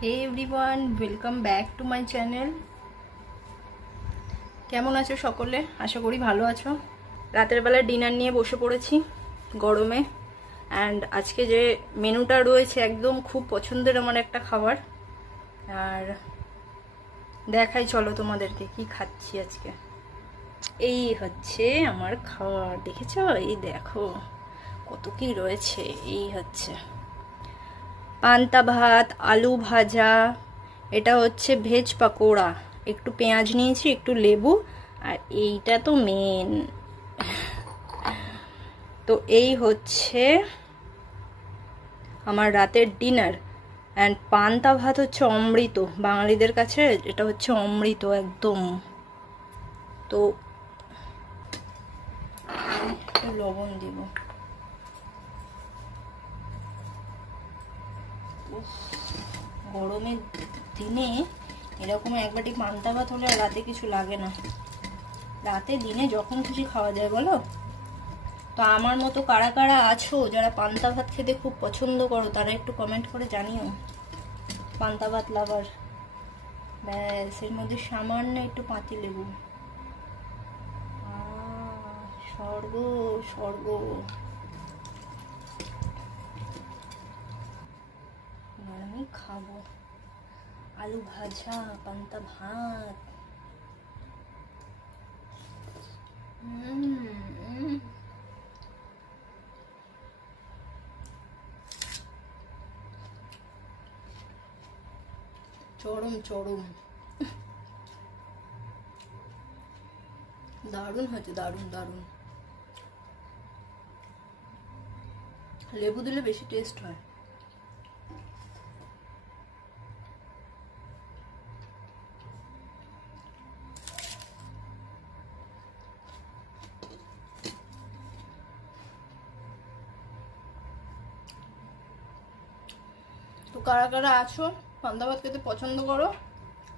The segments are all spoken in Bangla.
Hey everyone, welcome back to my channel. কেমন আছো সকলে? আশা করি ভালো আছো। রাতের বেলা ডিনার নিয়ে বসে পড়েছি গরমে। অ্যান্ড আজকে যে মেনুটা রয়েছে একদম খুব পছন্দের আমার একটা খাবার, আর দেখাই চলো তোমাদেরকে কি খাচ্ছি আজকে। এই হচ্ছে আমার খাবার, দেখেছো? এই দেখো কত কি রয়েছে। এই হচ্ছে পান্তা ভাত, আলু ভাজা, এটা হচ্ছে ভেজ পাকোড়া, একটু পেঁয়াজ নিয়েছি, একটু লেবু, আর এইটা তো মেন। তো এই হচ্ছে আমার রাতের ডিনার। অ্যান্ড পান্তা ভাত হচ্ছে অমৃত, বাঙালিদের কাছে এটা হচ্ছে অমৃত একদম। তো একটু লবণ দিব। গরমের দিনে এরকম এক বাটি পান্তা ভাত হলে আর রাতে কিছু লাগে না। রাতে দিনে যখন খুশি খাওয়া যায়, বলো? তো আমার মতো কারা কারা আছো যারা পান্তা ভাত খেতে খুব পছন্দ করো, তারা একটু কমেন্ট করে জানিও। পান্তা ভাত লাভার। ব্যাস, এর মধ্যে সামান্য একটু পাতি লেবু। স্বর্গ স্বর্গ। আমি খাবো আলু ভাজা, পান্তা ভাত। চরম চরম, দারুণ হয়েছে, দারুণ দারুণ। লেবু দিলে বেশি টেস্ট হয়। তো কারা কারা আছো পান্তা ভাত খেতে পছন্দ করো,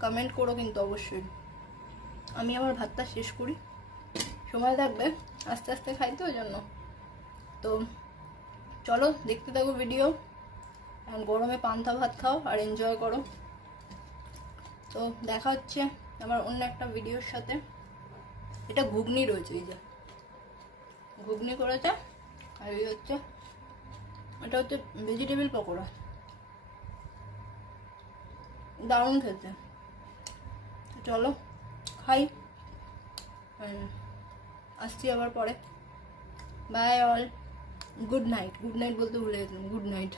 কমেন্ট করো কিন্তু অবশ্যই। আমি আমার ভাতটা শেষ করি, সময় থাকবে, আস্তে আস্তে খাই তো, ওই জন্য। তো চলো দেখতে থাকো ভিডিও। গরমে পান্তা ভাত খাও আর এনজয় করো। তো দেখা হচ্ছে আমার অন্য একটা ভিডিওর সাথে। এটা ঘুগনি রয়েছে, এই যে ঘুগনি করেছে, আর এই হচ্ছে এটা হচ্ছে ভেজিটেবল পকোড়া, দারুণ খেতে। চলো খাই, আসছি আবার পরে। Bye all, good night. Good night বলতে ভুলে গেছিলাম, গুড নাইট।